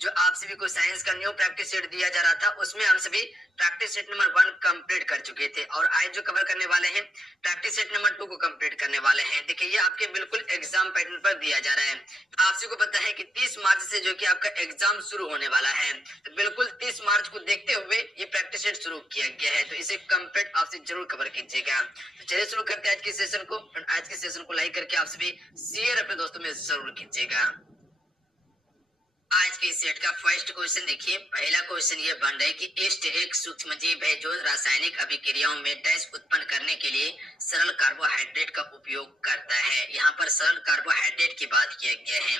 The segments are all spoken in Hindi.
जो आप सभी को साइंस का न्यू प्रैक्टिस सेट दिया जा रहा था उसमें हम सभी प्रैक्टिस सेट नंबर 1 कंप्लीट कर चुके थे और आज जो कवर करने वाले हैं प्रैक्टिस सेट नंबर 2 को कंप्लीट करने वाले हैं। देखिए ये आपके बिल्कुल एग्जाम पैटर्न पर दिया जा रहा है। आप सभी को पता है कि 30 मार्च से जो कि आपका एग्जाम शुरू होने वाला है, तो बिल्कुल 30 मार्च को देखते हुए ये प्रैक्टिस सेट शुरू किया गया है, तो इसे कंप्लीट आपसे जरूर कवर कीजिएगा। तो चलिए शुरू करते हैं आज के सेशन को। आज के सेशन को लाइक करके आप सभी शेयर अपने दोस्तों में जरूर कीजिएगा। आज के सेट का फर्स्ट क्वेश्चन देखिए। पहला क्वेश्चन ये बन रहा है कि ईस्ट एक सूक्ष्मजीव है जो रासायनिक अभिक्रियाओं में डैश उत्पन्न करने के लिए सरल कार्बोहाइड्रेट का उपयोग करता है। यहाँ पर सरल कार्बोहाइड्रेट की बात किया गया है,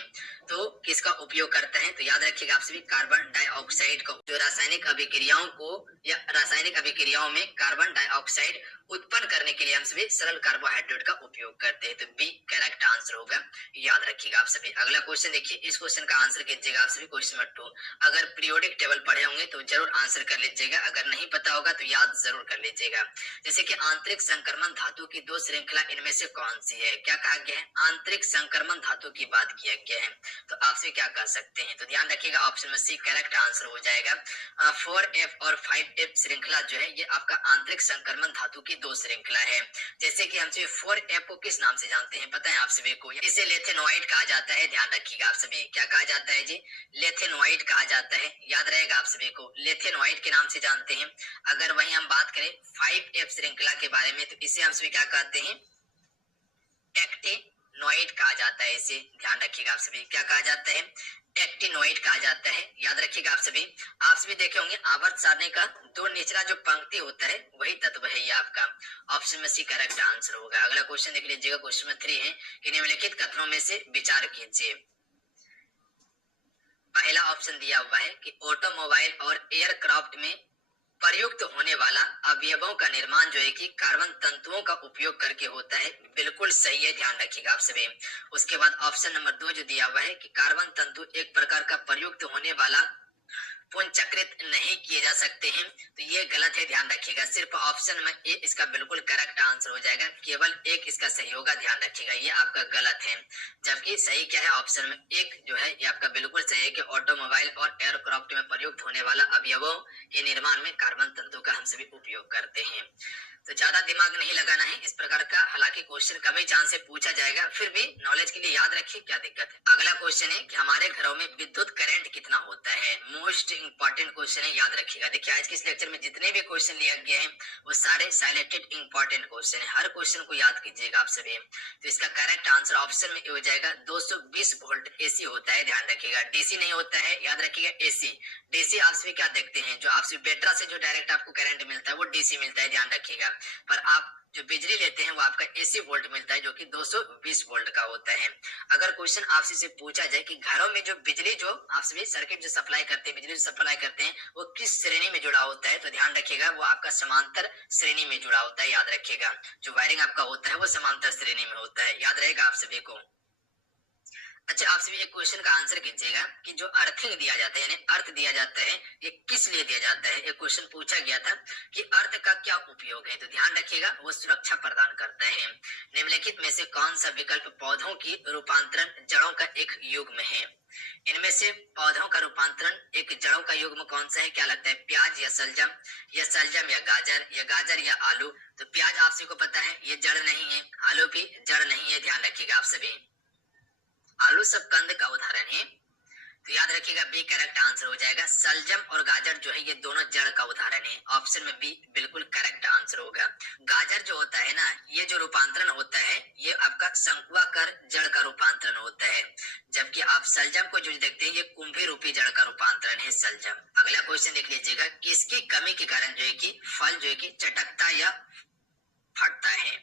तो किसका उपयोग करता है? तो याद रखिएगा आप सभी कार्बन डाइऑक्साइड का, जो रासायनिक अभिक्रियाओं को या रासायनिक अभिक्रियाओं में कार्बन डाइऑक्साइड उत्पन्न करने के लिए हम सभी सरल कार्बोहाइड्रेट का उपयोग करते हैं, तो बी करेक्ट आंसर होगा। याद रखिएगा आप सभी। अगला क्वेश्चन देखिए, इस क्वेश्चन का आंसर कीजिएगा आप सभी। क्वेश्चन नंबर 2, अगर पीरियोडिक टेबल पढ़े होंगे तो जरूर आंसर कर लीजिएगा, अगर नहीं पता होगा तो याद जरूर कर लीजिएगा। जैसे कि आंतरिक संक्रमण धातु की दो श्रृंखला इनमें से कौन सी है? क्या कहा गया है? आंतरिक संक्रमण धातु की बात किया गया है, तो आप सभी क्या कर सकते हैं? तो ध्यान रखिएगा ऑप्शन में सी करेक्ट आंसर हो जाएगा। 4F और 5F श्रृंखला जो है ये आपका आंतरिक संक्रमण धातु की दो श्रृंखला है। जैसे कि हम सभी 4F को किस नाम से जानते हैं पता है आप सभी को? इसे लेथेनोइड कहा जाता है। ध्यान रखिएगा आप सभी, क्या कहा जाता है जी? लेथेनोइड कहा जाता है। याद रहेगा आप सभी को, लेथेनोइड के नाम से जानते हैं। अगर वहीं हम बात करें 5F श्रृंखला के बारे में, तो इसे हम सभी क्या कहते हैं? एक्टिनोइड कहा जाता है इसे। ध्यान रखिएगा आप सभी, क्या कहा जाता है? एक्टिनोइड कहा जाता है। याद रखिएगा आप सभी देखे होंगे आवर्त सारणी का दो निचला जो पंक्ति होता है वही तत्व है ये आपका। ऑप्शन में सी करेक्ट आंसर होगा। अगला क्वेश्चन देख लीजिएगा। क्वेश्चन नंबर 3 है कि निम्नलिखित कथनों में से विचार कीजिए। पहला ऑप्शन दिया हुआ है कि ऑटोमोबाइल और एयरक्राफ्ट में प्रयुक्त होने वाला अवयवों का निर्माण जो है कि कार्बन तंतुओं का उपयोग करके होता है। बिल्कुल सही है, ध्यान रखिएगा आप सभी। उसके बाद ऑप्शन नंबर 2 जो दिया हुआ है कि कार्बन तंतु एक प्रकार का प्रयुक्त होने वाला पुनर्चक्रित नहीं किए जा सकते हैं, तो ये गलत है। ध्यान रखिएगा, सिर्फ ऑप्शन में ए इसका बिल्कुल करेक्ट आंसर हो जाएगा। केवल एक इसका सही होगा। ध्यान रखिएगा, ये आपका गलत है। जबकि सही क्या है? ऑप्शन में एक जो है ये आपका बिल्कुल सही है कि ऑटोमोबाइल और एयरक्राफ्ट में प्रयुक्त होने वाला अवयवों के निर्माण में कार्बन तंतु का हम सभी उपयोग करते हैं। तो ज्यादा दिमाग नहीं लगाना है इस प्रकार का, हालांकि क्वेश्चन कम ही चांस से पूछा जाएगा, फिर भी नॉलेज के लिए याद रखिए, क्या दिक्कत है। अगला क्वेश्चन है कि हमारे घरों में विद्युत करंट कितना होता है? मोस्ट इंपॉर्टेंट क्वेश्चन है, याद रखिएगा। देखिए आज के इस लेक्चर में जितने भी क्वेश्चन लिया गया है वो सारे साइलेंटेड इंपॉर्टेंट क्वेश्चन है। हर क्वेश्चन को याद कीजिएगा आप सभी। तो इसका करेक्ट आंसर ऑप्शन में हो जाएगा 220 वोल्ट एसी होता है। ध्यान रखिएगा, डीसी नहीं होता है, याद रखिएगा एसी। डीसी आप सभी क्या देखते हैं? जो आप सभी बैटरा से जो डायरेक्ट आपको करंट मिलता है वो डीसी मिलता है, ध्यान रखिएगा। पर आप जो बिजली लेते हैं वो आपका एसी वोल्ट मिलता है जो कि 220 वोल्ट का होता है। अगर क्वेश्चन आपसे से पूछा जाए कि घरों में जो बिजली जो आप सभी सर्किट जो सप्लाई करते हैं, बिजली जो सप्लाई करते हैं वो किस श्रेणी में जुड़ा होता है, तो ध्यान रखिएगा वो आपका समांतर श्रेणी में जुड़ा होता है। याद रखिएगा, जो वायरिंग आपका होता है वो समांतर श्रेणी में होता है। याद रहेगा आप सभी को। अच्छा, आप सभी एक क्वेश्चन का आंसर कीजिएगा कि जो अर्थिंग दिया जाता है यानी अर्थ दिया जाता है ये किस लिए दिया जाता है? एक क्वेश्चन पूछा गया था कि अर्थ का क्या उपयोग है, तो ध्यान रखिएगा वो सुरक्षा प्रदान करता है। निम्नलिखित में से कौन सा विकल्प पौधों की रूपांतरण जड़ों का एक युग्म है? इनमें से पौधों का रूपांतरण एक जड़ों का युग्म कौन सा है? क्या लगता है? प्याज या सलजम, या सलजम या गाजर, या गाजर या आलू? तो प्याज आप सभी को पता है ये जड़ नहीं है, आलू भी जड़ नहीं है। ध्यान रखिएगा आप सभी, आलू सब कंद का उदाहरण है, तो याद रखिएगा बी करेक्ट आंसर हो जाएगा। सलजम और गाजर जो है ये दोनों जड़ का उदाहरण है। ऑप्शन में बी बिल्कुल करेक्ट आंसर होगा। गाजर जो होता है ना, ये जो रूपांतरण होता है ये आपका शंकुआकार जड़ का रूपांतरण होता है, जबकि आप सलजम को जो देखते हैं ये कुंभी रूपी जड़ का रूपांतरण है सलजम। अगला क्वेश्चन देख लीजिएगा, किसकी कमी के कारण जो है कि फल जो है कि चटकता या फटता है?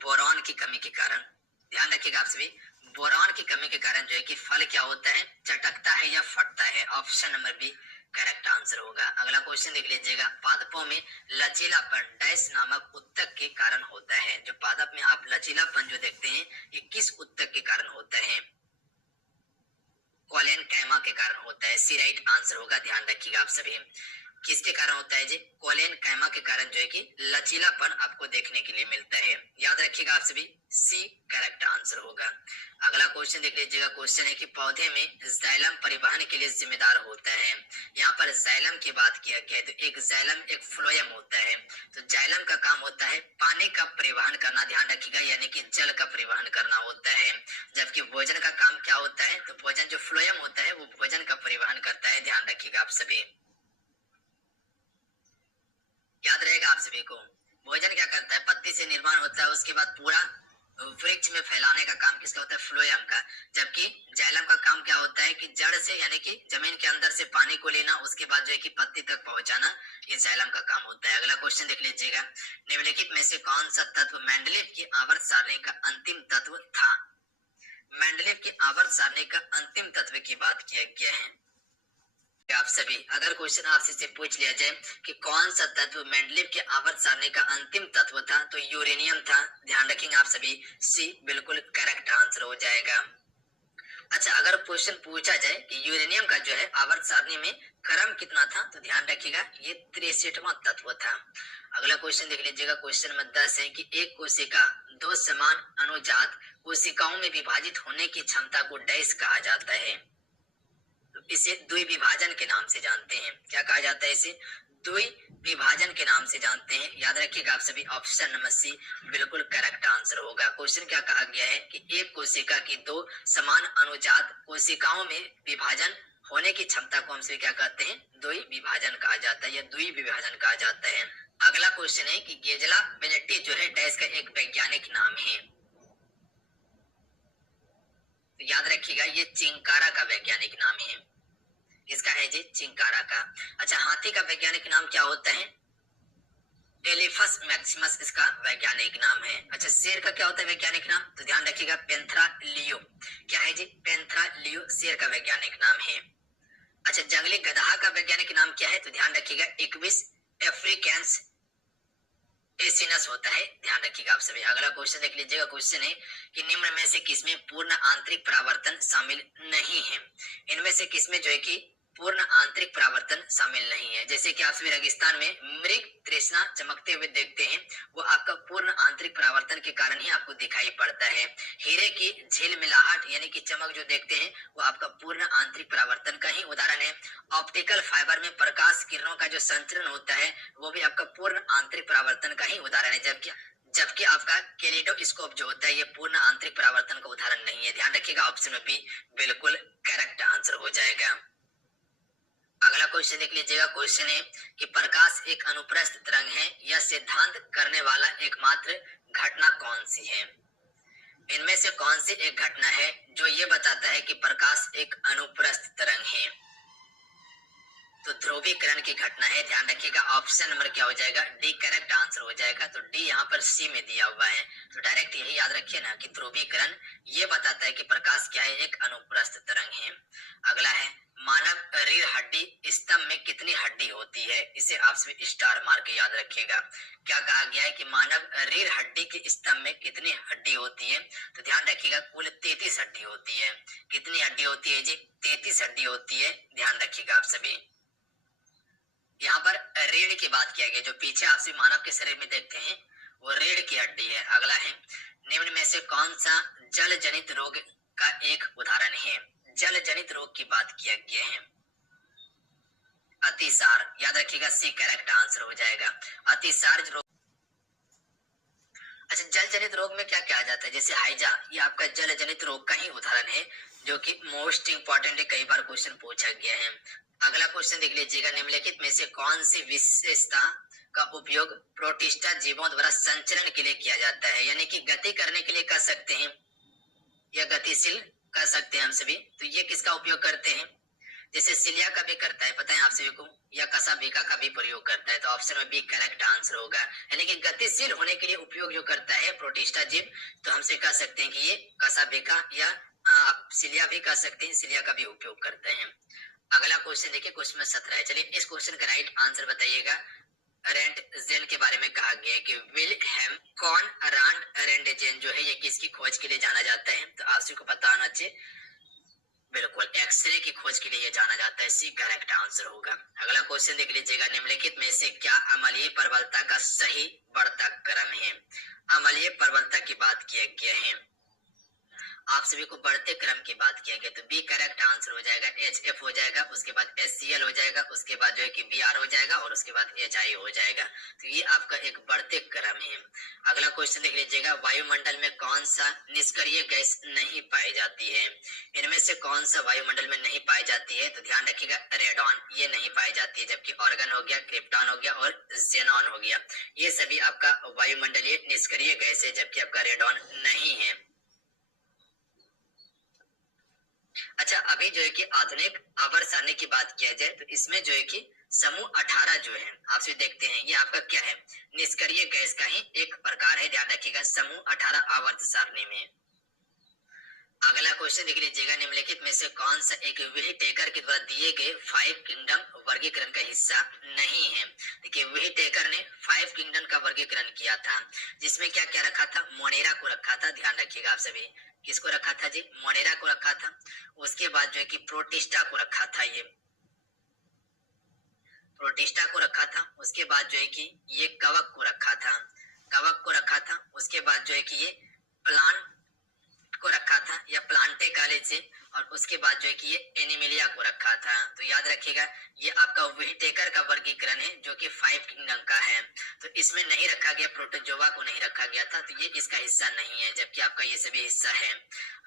बोरॉन की कमी के कारण। ध्यान रखिएगा आप सभी, बोरॉन की कमी के कारण जो है कि फल क्या होता है? चटकता है या फटता है। Option number B correct answer होगा। अगला क्वेश्चन देख लीजिएगा, पादपों में लचीलापन डैश नामक उत्तक के कारण होता है। जो पादप में आप लचीलापन जो देखते हैं ये किस उत्तक के कारण होता है? कॉलेन कैमा के कारण होता है। सी राइट आंसर होगा। ध्यान रखिएगा आप सभी। किसके कारण होता है जी? कोलेन कैमा के कारण जो है कि लचीलापन आपको देखने के लिए मिलता है। याद रखिएगा आप सभी, सी करेक्ट आंसर होगा। अगला क्वेश्चन देख लीजिएगा। क्वेश्चन है कि पौधे में जाइलम परिवहन के लिए जिम्मेदार होता है। यहाँ पर जाइलम की बात किया गया है, तो एक जाइलम एक फ्लोएम होता है। तो जाइलम का काम होता है पानी का परिवहन करना, ध्यान रखिएगा, यानी कि जल का परिवहन करना होता है। जबकि भोजन का काम क्या होता है? तो भोजन जो फ्लोएम होता है वो भोजन का परिवहन करता है, ध्यान रखिएगा आप सभी। याद रहेगा आप सभी को। भोजन क्या करता है? पत्ती से निर्माण होता है, उसके बाद पूरा वृक्ष में फैलाने का काम किसका होता है? फ्लोएम का। जबकि जाइलम का काम क्या होता है कि जड़ से यानी कि जमीन के अंदर से पानी को लेना, उसके बाद जो है कि पत्ती तक पहुंचाना, ये जाइलम का काम होता है। अगला क्वेश्चन देख लीजिएगा। निम्नलिखित में से कौन सा तत्व मेंडलीव की आवर्त सारणी का अंतिम तत्व था? मेंडलीव की आवर्त सारणी का अंतिम तत्व की बात किया गया है। आप सभी, अगर क्वेश्चन आपसे से पूछ लिया जाए कि कौन सा तत्व मेंडलीव के आवर्त सारणी का अंतिम तत्व था, तो यूरेनियम था। ध्यान रखेंगे आप सभी, सी बिल्कुल करेक्ट आंसर हो जाएगा। अच्छा, अगर क्वेश्चन पूछा जाए कि यूरेनियम का जो है आवर्त सारणी में क्रम कितना था, तो ध्यान रखिएगा ये 63वां तत्व था। अगला क्वेश्चन देख लीजिएगा। क्वेश्चन नंबर 10 है कि एक कोशिका दो समान अनुजात कोशिकाओं में विभाजित होने की क्षमता को डैश कहा जाता है? इसे द्विविभाजन के नाम से जानते हैं। क्या कहा जाता है? इसे द्विविभाजन के नाम से जानते हैं। याद रखिएगा आप सभी, ऑप्शन नंबर सी बिल्कुल करेक्ट आंसर होगा। क्वेश्चन क्या कहा गया है कि एक कोशिका की दो समान अनुजात कोशिकाओं में विभाजन होने की क्षमता को हम सभी क्या कहते हैं? द्विविभाजन कहा जाता है या द्विविभाजन कहा जाता है। अगला क्वेश्चन है कि गेजला बेनेटी जो है डैश का एक वैज्ञानिक नाम है। तो याद रखिएगा ये चिंकारा का वैज्ञानिक नाम है। इसका है जी चिंकारा का। अच्छा, हाथी का वैज्ञानिक नाम क्या होता है? एलिफस मैक्सिमस इसका वैज्ञानिक नाम है। अच्छा, शेर का क्या होता है वैज्ञानिक नाम? तो ध्यान रखिएगा पेंथरा लियो। क्या है जी? पेंथरा लियो शेर का वैज्ञानिक नाम है। अच्छा, जंगली गधा का वैज्ञानिक नाम क्या है? तो ध्यान रखिएगा इक्विस अफ्रीकांस एसिनस होता है, ध्यान रखिएगा आप सभी। अगला क्वेश्चन देख लीजिएगा। क्वेश्चन है कि निम्न में से किसमें पूर्ण आंतरिक परावर्तन शामिल नहीं है? इनमें से किसमें जो है कि पूर्ण आंतरिक परावर्तन शामिल नहीं है? जैसे कि आप सभी रेगिस्तान में मृग तृष्णा चमकते हुए देखते हैं, वो आपका पूर्ण आंतरिक परावर्तन के कारण ही आपको दिखाई पड़ता है। हीरे की झिलमिलाहट यानी कि चमक जो देखते हैं, वो आपका पूर्ण आंतरिक परावर्तन का ही उदाहरण है। ऑप्टिकल फाइबर में प्रकाश किरणों का जो संचरण होता है, वो भी आपका पूर्ण आंतरिक परावर्तन का ही उदाहरण है। जबकि आपका कैलिडोस्कोप जो होता है, ये पूर्ण आंतरिक परावर्तन का उदाहरण नहीं है। ध्यान रखिएगा, ऑप्शन में बी बिल्कुल करेक्ट आंसर हो जाएगा। अगला क्वेश्चन देख लीजिएगा। क्वेश्चन है कि प्रकाश एक अनुप्रस्थ तरंग है, यह सिद्धांत करने वाला एकमात्र घटना कौन सी है? इनमें से कौन सी एक घटना है जो ये बताता है कि प्रकाश एक अनुप्रस्थ तरंग है? तो ध्रुवीकरण की घटना है। ध्यान रखिएगा, ऑप्शन नंबर क्या हो जाएगा? डी करेक्ट आंसर हो जाएगा। तो डी यहाँ पर सी में दिया हुआ है, तो डायरेक्ट यही याद रखिए ना कि ध्रुवीकरण ये बताता है कि प्रकाश क्या है? एक अनुप्रस्थ तरंग है। अगला है मानव रीढ़ हड्डी स्तंभ में कितनी हड्डी होती है? इसे आप सभी स्टार मार के याद रखिएगा। क्या कहा गया है कि मानव रीढ़ हड्डी के स्तंभ में कितनी हड्डी होती है? तो ध्यान रखिएगा कुल 33 हड्डी होती है। कितनी हड्डी होती है जी? 33 हड्डी होती है, ध्यान रखिएगा आप सभी। यहाँ पर रीढ़ की बात किया गया, जो पीछे आप सभी मानव के शरीर में देखते हैं वो रीढ़ की हड्डी है। अगला है निम्न में से कौन सा जल जनित रोग का एक उदाहरण है? जल जनित रोग की बात किया गया है। अतिसार, याद रखिएगा सी करेक्ट आंसर हो जाएगा। अतिसार रोग। अच्छा, जल जनित रोग में क्या कहा जाता है? जैसे हाइजा, ये आपका जल जनित रोग का ही उदाहरण है, जो कि मोस्ट इंपॉर्टेंट है, कई बार क्वेश्चन पूछा गया है। अगला क्वेश्चन देख लीजिएगा। निम्नलिखित में से कौन सी विशेषता का उपयोग प्रोटिस्टा जीवों द्वारा संचरण के लिए किया जाता है? यानी कि गति करने के लिए कर सकते हैं या गतिशील कर सकते हैं हम सभी। तो ये किसका उपयोग करते हैं? जैसे सिलिया का भी करता है, पता है आप सभी को, या कसाबीका का भी प्रयोग करता है। तो ऑप्शन में बी करेक्ट आंसर होगा। यानी कि गतिशील होने के लिए उपयोग जो करता है प्रोटिस्टा जीव, तो हमसे कह सकते हैं कि ये कसाबीका या सिलिया भी कह सकते हैं, सिलिया का भी उपयोग करते हैं। अगला क्वेश्चन देखिए, क्वेश्चन 17 है। चलिए इस क्वेश्चन का राइट आंसर बताइएगा। रेंटजेन के बारे में कहा गया है कि विल्हेम कॉनराड रेंटजेन जो है ये किसकी खोज के लिए जाना जाता है? तो आप सभी को पता होना चाहिए, बिल्कुल, एक्सरे की खोज के लिए ये जाना जाता है, सी करेक्ट आंसर होगा। अगला क्वेश्चन देख लीजिएगा, निम्नलिखित में से क्या अम्लीय प्रबलता का सही बढ़ता क्रम है? अम्लीय प्रबलता की बात किया गया है, आप सभी को बढ़ते क्रम की बात किया गया, तो बी करेक्ट आंसर हो जाएगा। HF हो जाएगा, उसके बाद HCl हो जाएगा, उसके बाद जो है कि Br हो जाएगा और उसके बाद HI हो जाएगा। तो ये आपका एक बढ़ते क्रम है। अगला क्वेश्चन देख लीजिएगा, वायुमंडल में कौन सा निष्क्रिय गैस नहीं पाई जाती है? इनमें से कौन सा वायुमंडल में नहीं पाई जाती है? तो ध्यान रखिएगा, रेडॉन ये नहीं पाई जाती है, जबकि ऑर्गन हो गया, क्रिप्टॉन हो गया और जेनॉन हो गया, ये सभी आपका वायुमंडलीय निष्क्रिय गैस है, जबकि आपका रेडॉन नहीं है। अच्छा, अभी जो है कि आधुनिक आवर्त सारणी की बात किया जाए तो इसमें जो है कि समूह 18 जो है आपसे देखते हैं, ये आपका क्या है? निष्क्रिय गैस का ही एक प्रकार है, ध्यान रखिएगा, समूह 18 आवर्त सारणी में। अगला क्वेश्चन देख लीजिएगा, निम्नलिखित में से कौन सा एक विली टेकर के द्वारा दिए गए 5 किंगडम वर्गीकरण का हिस्सा नहीं है? देखिए, विली टेकर ने 5 किंगडम का वर्गीकरण किया था, जिसमें क्या क्या रखा था? मोनेरा को रखा था, ध्यान रखिएगा आप सभी, किसको रखा था जी? मोनेरा को रखा था। उसके बाद जो है कि प्रोटिस्टा को रखा था, ये प्रोटिस्टा को रखा था। उसके बाद जो है कि ये कवक को रखा था, कवक को रखा था। उसके बाद जो है कि ये प्लांट को रखा था या प्लांटे कॉलेज से, और उसके बाद जो है कि ये एनिमिलिया को रखा था। तो याद रखिएगा, ये आपका व्हिटेकर का वर्गीकरण है जो कि 5 किंगडम का है। तो इसमें नहीं रखा गया, प्रोटोजोआ को नहीं रखा गया था, तो ये इसका हिस्सा नहीं है, जबकि आपका ये सभी हिस्सा है।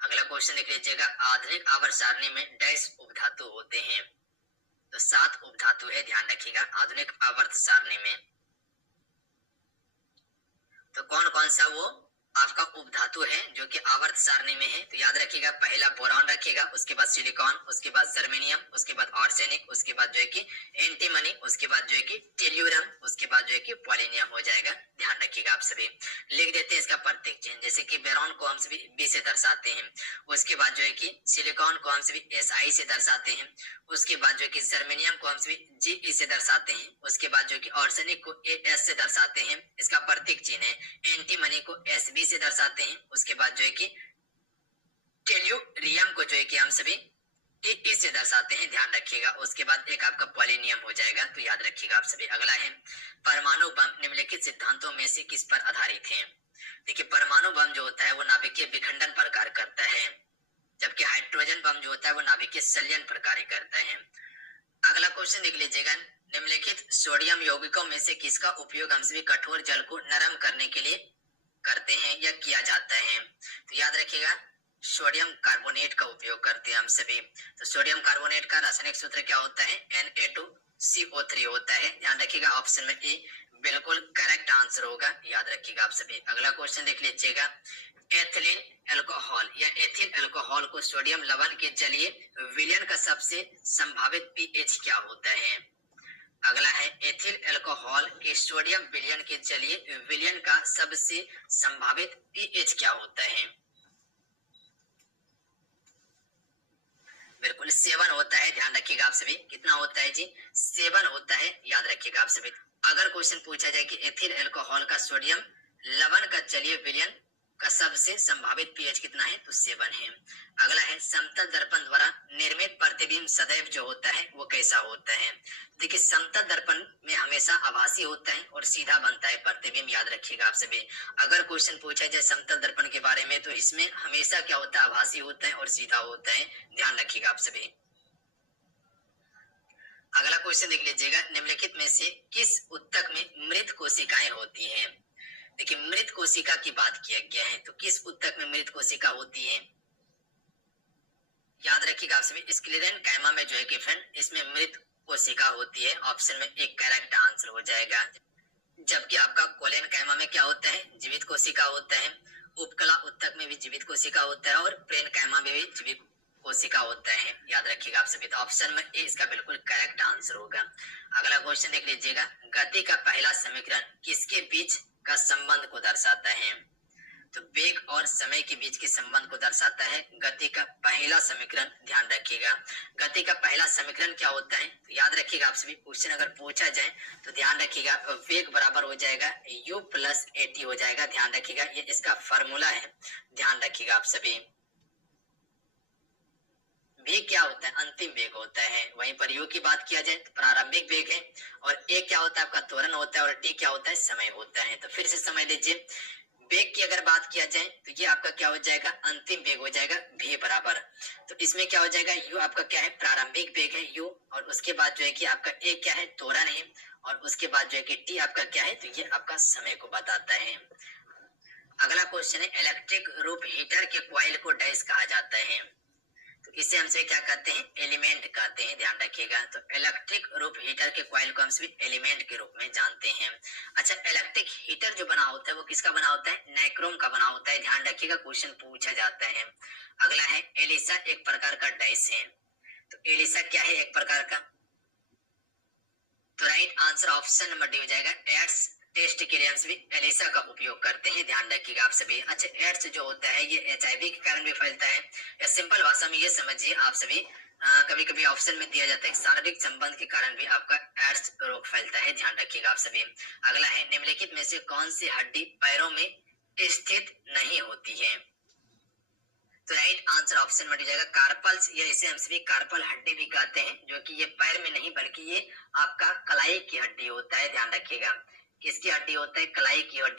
अगला क्वेश्चन देख लीजिएगा, आधुनिक आवर्त सारणी में डैश उपधातु होते हैं? तो 7 उपधातु है, ध्यान रखिएगा आधुनिक आवर्त सारणी में। तो कौन कौन सा वो आपका उपधातु है जो कि आवर्त सारणी में है? तो याद रखिएगा, पहला बोरॉन रखिएगा, उसके बाद सिलिकॉन, उसके बाद जर्मेनियम, उसके बाद आर्सेनिक, उसके बाद जो है कि एंटीमनी, उसके बाद जो है कि टेल्यूरम, उसके बाद जो है कि पॉलिनियम हो जाएगा। ध्यान रखिएगा, आप सभी लिख देते हैं इसका प्रत्येक चिन्ह, जैसे कि बोरॉन को हम सभी बी से दर्शाते हैं, उसके बाद जो है कि सिलिकॉन को हम सभी SI से दर्शाते हैं, उसके बाद जो है कि जर्मेनियम को हम सभी GE से दर्शाते हैं, उसके बाद जो है कि आर्सेनिक को AS से दर्शाते हैं, इसका प्रतीक चिन्ह है। एंटीमनी को SB से दर्शाते हैं, उसके बाद जो है कि टेल्यूरियम को जो है कि हम सभी AA से दर्शाते हैं, ध्यान रखिएगा। उसके बाद एक आपका पॉलिनियम हो जाएगा, तो याद रखिएगा आप सभी। अगला है, परमाणु बम निम्नलिखित सिद्धांतों में से किस पर आधारित है? देखिए, परमाणु बम जो होता है वो नाभिकीय विखंडन पर कार्य करता है, जबकि हाइड्रोजन बम जो होता है वो नाभिकीय संलयन पर कार्य करता है। अगला क्वेश्चन देख लीजिएगा, निम्नलिखित सोडियम यौगिकों में से किसका उपयोग हम सभी कठोर जल को नरम करने के लिए करते हैं या किया जाता है? तो याद रखिएगा, सोडियम कार्बोनेट का उपयोग करते हैं हम सभी। तो सोडियम कार्बोनेट का रासायनिक सूत्र क्या होता है? Na2CO3 होता है, ध्यान रखिएगा, ऑप्शन में ए बिल्कुल करेक्ट आंसर होगा, याद रखिएगा आप सभी। अगला क्वेश्चन देख लीजिएगा, एथिलीन अल्कोहल या एथिल अल्कोहल को सोडियम लवण के जलीय विलयन का सबसे संभावित पीएच क्या होता है? अगला है, एथिल अल्कोहल के सोडियम विलयन के जलीय विलयन का सबसे संभावित पीएच क्या होता है? बिल्कुल 7 होता है, ध्यान रखिएगा आप सभी। कितना होता है जी? 7 होता है, याद रखिएगा आप सभी। अगर क्वेश्चन पूछा जाए कि एथिल अल्कोहल का सोडियम लवण का जलीय विलयन का सबसे संभावित पीएच कितना है? तो 7 है। अगला है, समतल दर्पण द्वारा निर्मित प्रतिबिंब सदैव जो होता है वो कैसा होता है? देखिए, समतल दर्पण में हमेशा आभासी होता है और सीधा बनता है प्रतिबिंब, याद रखिएगा आप सभी। अगर क्वेश्चन पूछा जाए समतल दर्पण के बारे में तो इसमें हमेशा क्या होता है? आभासी होता है और सीधा होता है, ध्यान रखिएगा आप सभी। अगला क्वेश्चन देख लीजिएगा, निम्नलिखित में से किस उत्तक में मृत कोशिकाएं होती हैं? देखिए, मृत कोशिका की बात किया गया है, तो किस उत्तक में मृत कोशिका होती है? याद रखिएगा आप सभी, स्क्लेरन कायमा में जो है कि फ्रेंड इसमें मृत कोशिका होती है, ऑप्शन में एक करेक्ट आंसर हो जाएगा। जबकि आपका कोलेन कायमा में क्या होता है? जीवित कोशिका होता है। उपकला उत्तक में भी जीवित कोशिका होता है और प्रेन कायमा में भी जीवित कोशिका होता है, याद रखिएगा आप सभी। तो ऑप्शन में ए इसका बिल्कुल करेक्ट आंसर होगा। अगला क्वेश्चन देख लीजिएगा, गति का पहला समीकरण किसके बीच का संबंध को दर्शाता है? तो वेग और समय के बीच के संबंध को दर्शाता है गति का पहला समीकरण, ध्यान रखिएगा। गति का पहला समीकरण क्या होता है? तो याद रखिएगा आप सभी, क्वेश्चन अगर पूछा जाए तो ध्यान रखिएगा, वेग बराबर हो जाएगा u प्लस AT हो जाएगा, ध्यान रखिएगा, ये इसका फॉर्मूला है, ध्यान रखिएगा आप सभी। बी क्या होता है, अंतिम वेग होता है। वहीं पर यू की बात किया जाए तो प्रारंभिक वेग है, और ए क्या होता है आपका त्वरण होता है, और टी क्या होता है समय होता है। तो फिर से समझ लीजिए, वेग की अगर बात किया जाए तो ये आपका क्या हो जाएगा, अंतिम वेग हो जाएगा v बराबर। तो इसमें क्या हो जाएगा, u आपका क्या है, प्रारंभिक वेग है u, और उसके बाद जो है कि आपका a क्या है, त्वरण है, और उसके बाद जो है कि t आपका क्या है, तो ये आपका समय को बताता है। अगला क्वेश्चन है, इलेक्ट्रिक रूफ हीटर के कॉइल को डैश कहा जाता है। तो इसे हमसे क्या कहते हैं, एलिमेंट कहते हैं, ध्यान रखिएगा। तो इलेक्ट्रिक रूफ हीटर के कॉइल को हम सभी एलिमेंट के रूप में जानते हैं। अच्छा, इलेक्ट्रिक हीटर जो बना होता है वो किसका बना होता है, नाइक्रोम का बना होता है, ध्यान रखिएगा, क्वेश्चन पूछा जाता है। अगला है, एलिसा एक प्रकार का डैश है। तो एलिसा क्या है, एक प्रकार का। तो right answer option number D हो जाएगा। एड्स टेस्ट के लिए हम सभी एलिसा का उपयोग करते हैं, ध्यान रखिएगा आप सभी। अच्छा, एड्स जो होता है ये एचआईवी के कारण भी फैलता है, या सिंपल भाषा में ये समझिए आप सभी, कभी कभी ऑप्शन में दिया जाता है शारीरिक संबंध के कारण भी आपका एड्स रोग फैलता है, ध्यान रखिएगा आप सभी। अगला है, निम्नलिखित में से कौन सी हड्डी पैरों में स्थित नहीं होती है। तो राइट आंसर ऑप्शन में जाएगा कार्पल्स, या इसे हम सभी कार्पल हड्डी भी कहते हैं, जो कि ये पैर में नहीं बल्कि ये आपका कलाई की हड्डी होता है, ध्यान रखिएगा। किसकी हड्डी होता है, कलाई की हड्डी।